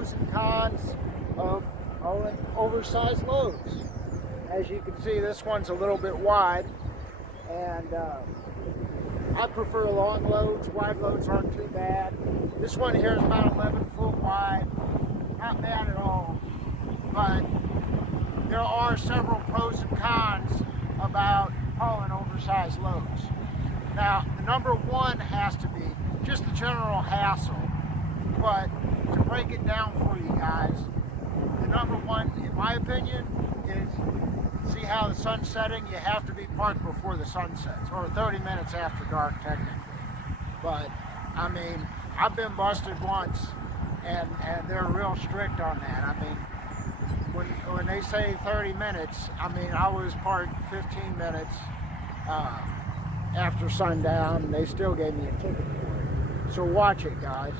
pros and cons of hauling oversized loads. As you can see, this one's a little bit wide, and I prefer long loads. Wide loads aren't too bad. This one here is about 11 foot wide. Not bad at all, but there are several pros and cons about hauling oversized loads. Now, the number one has to be just the general hassle, but to break it down for you guys, the number one, in my opinion, is see how the sun's setting? You have to be parked before the sun sets, or 30 minutes after dark technically. But, I mean, I've been busted once, and they're real strict on that. I mean, when they say 30 minutes, I mean, I was parked 15 minutes after sundown, and they still gave me a ticket for it. So watch it, guys.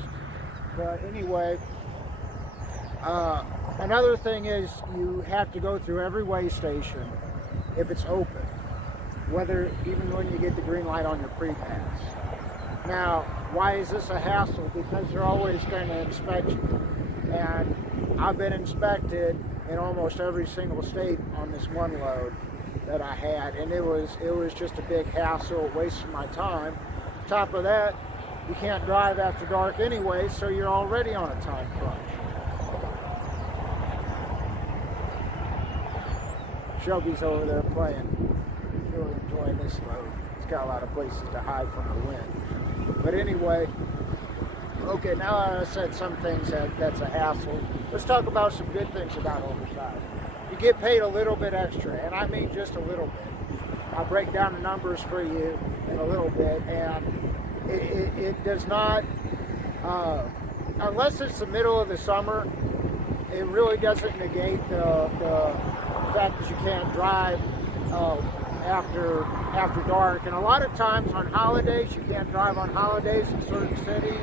But anyway, another thing is you have to go through every weigh station if it's open, even when you get the green light on your pre-pass. Now, why is this a hassle? Because they're always going to inspect you. And I've been inspected in almost every single state on this one load that I had, and it was just a big hassle, wasting my time. On top of that, you can't drive after dark anyway, so you're already on a time crunch. Shelby's over there playing. He's really enjoying this load. It's got a lot of places to hide from the wind. But anyway, okay, now I said some things that's a hassle. Let's talk about some good things about oversize. You get paid a little bit extra, and I mean just a little bit. I'll break down the numbers for you in a little bit, and it does not, unless it's the middle of the summer, it really doesn't negate the fact that you can't drive after dark. And a lot of times on holidays, you can't drive on holidays in certain cities.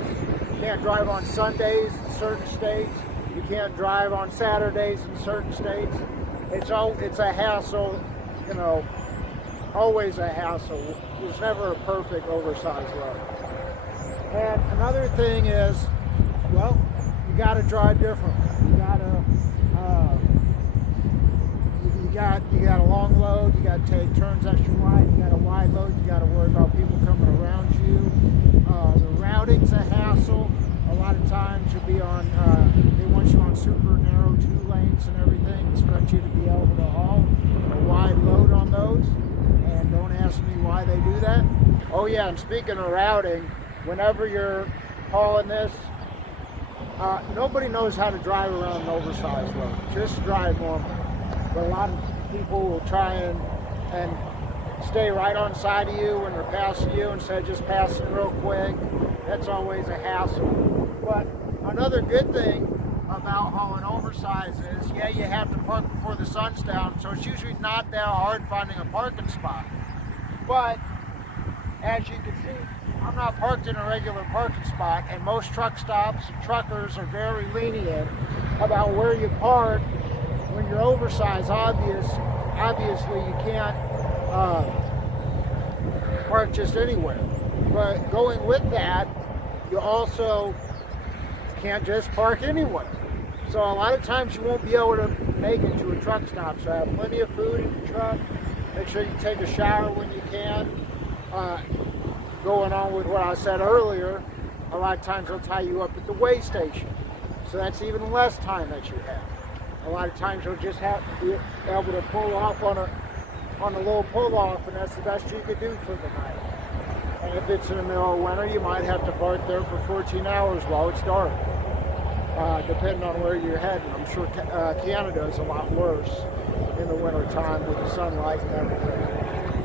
You can't drive on Sundays in certain states. You can't drive on Saturdays in certain states. It's a hassle, you know, always a hassle. There's never a perfect oversized load. And another thing is, well, you got to drive differently. You got a long load. You got to take turns extra wide. You got a wide load. You got to worry about people coming around you. The routing's a hassle. A lot of times you'll be on. They want you on super narrow 2 lanes and everything. Expect you to be able to haul a wide load on those. And don't ask me why they do that. Oh yeah, and speaking of routing, whenever you're hauling this, nobody knows how to drive around an oversized load. Just drive normal. But a lot of people will try and stay right on side of you when they're passing you instead of just passing real quick. That's always a hassle. But another good thing about hauling oversize is, yeah, you have to park before the sun's down, so it's usually not that hard finding a parking spot. But as you can see, I'm not parked in a regular parking spot, and most truck stops and truckers are very lenient about where you park. When you're oversized, obviously you can't park just anywhere. But going with that, you also can't just park anywhere. So a lot of times you won't be able to make it to a truck stop. So have plenty of food in your truck. Make sure you take a shower when you can. Going on with what I said earlier, a lot of times they'll tie you up at the weigh station. So that's even less time that you have. A lot of times you'll just have to be able to pull off on a little pull-off, and that's the best you could do for the night. And if it's in the middle of winter, you might have to park there for 14 hours while it's dark, depending on where you're heading. I'm sure Canada is a lot worse in the winter time with the sunlight and everything.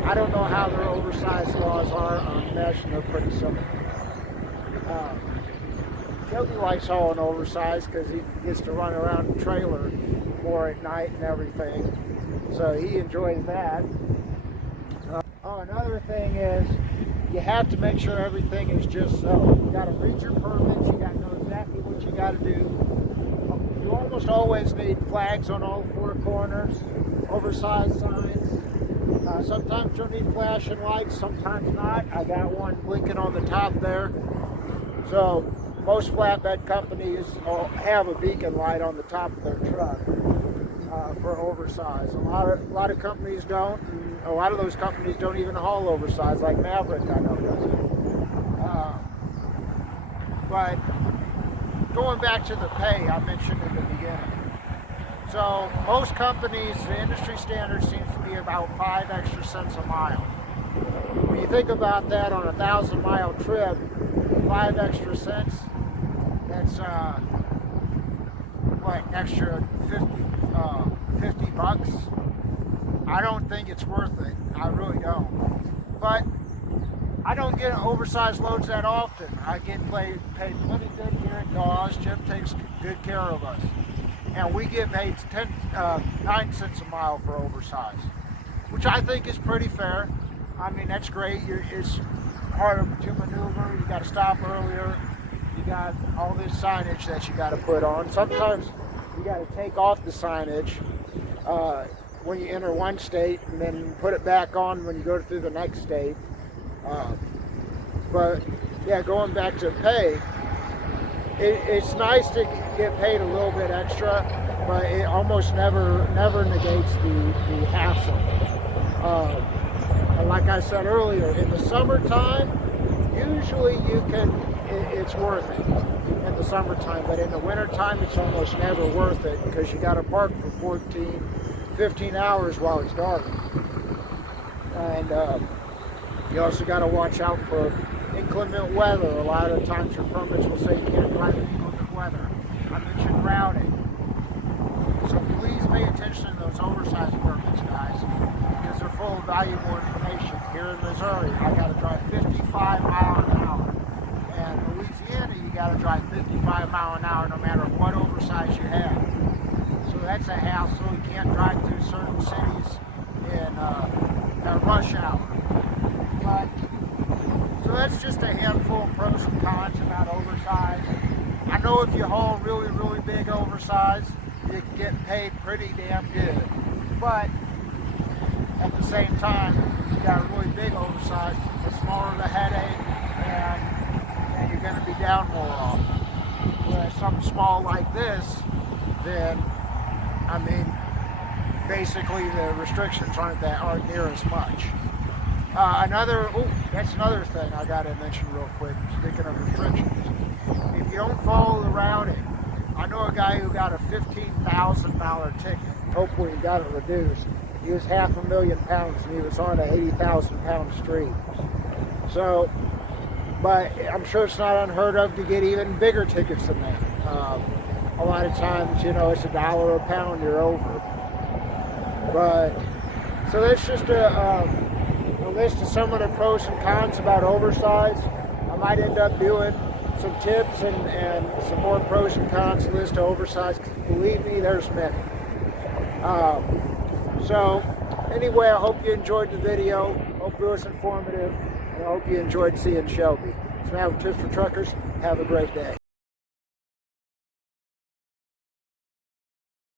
I don't know how their oversized laws are. I imagine they're pretty similar. Josie likes hauling oversized because he gets to run around the trailer more at night and everything. So he enjoys that. Another thing is you have to make sure everything is just so. You got to read your permits. You got to know exactly what you got to do. You almost always need flags on all 4 corners, oversized signs. Sometimes you'll need flashing lights, sometimes not. I got one blinking on the top there. So most flatbed companies have a beacon light on the top of their truck for oversize. A lot of companies don't, and a lot of those companies don't even haul oversize, like Maverick I know doesn't. But going back to the pay I mentioned in the beginning. So most companies, the industry standard seems to be about 5 extra cents a mile. When you think about that on a 1,000-mile trip, 5 extra cents, that's what, extra 50 bucks? I don't think it's worth it. I really don't. But I don't get oversized loads that often. I get paid plenty good here at Dawes. Jim takes good care of us. And we get paid 9 cents a mile for oversize, which I think is pretty fair. I mean, that's great. It's harder to maneuver. You got to stop earlier. You got all this signage that you got to put on. Sometimes you got to take off the signage when you enter one state and then put it back on when you go through the next state. But yeah, going back to pay, it's nice to get paid a little bit extra, but it almost never negates the hassle. And like I said earlier, in the summertime, usually it's worth it in the summertime, but in the wintertime, it's almost never worth it because you got to park for 15 hours while it's dark. And you also got to watch out for inclement weather. A lot of times your permits will say you can't drive in inclement weather. I mentioned routing. So please pay attention to those oversized permits, guys, because they're full of valuable information. Here in Missouri, I got to drive 55 miles an hour. And in Louisiana, you got to drive 55 miles an hour no matter what oversize you have. So that's a hassle. You can't drive through certain cities in rush hour. But so that's just a handful of pros and cons about oversize. I know if you haul really, really big oversize, you can get paid pretty damn good. But at the same time, you got a really big oversize, it's more of a headache, and you're going to be down more often. Whereas something small like this, then, I mean, basically the restrictions aren't near as much. That's another thing I got to mention real quick, speaking of restrictions. If you don't follow the routing, I know a guy who got a $15,000 ticket. Hopefully he got it reduced. He was 500,000 pounds and he was on an 80,000 pound street. So, but I'm sure it's not unheard of to get even bigger tickets than that. A lot of times, it's $1 a pound, you're over. But, so that's just a list of some of the pros and cons about oversize. I might end up doing some tips and some more pros and cons list of oversize. Believe me, there's many. So anyway, I hope you enjoyed the video. Hope it was informative, and I hope you enjoyed seeing Shelby. So now, tips for truckers. Have a great day.